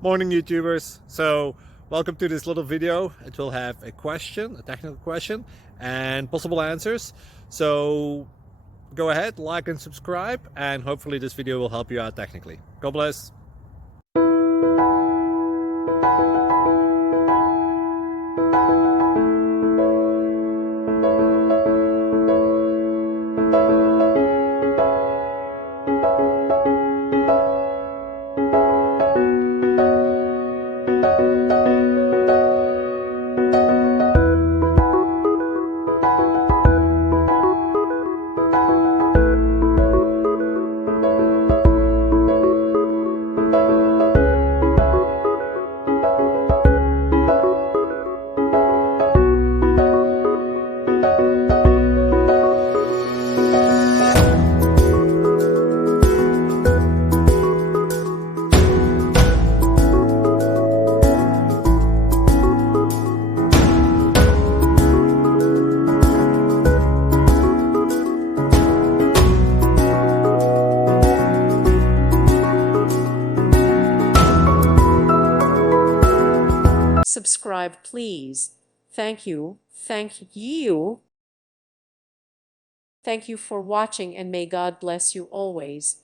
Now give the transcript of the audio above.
Morning YouTubers. So welcome to this little video. It will have a question, a technical question, and possible answers. So go ahead, like and subscribe, and hopefully this video will help you out technically. God bless. Subscribe, please. Thank you. Thank you. Thank you for watching, and may God bless you always.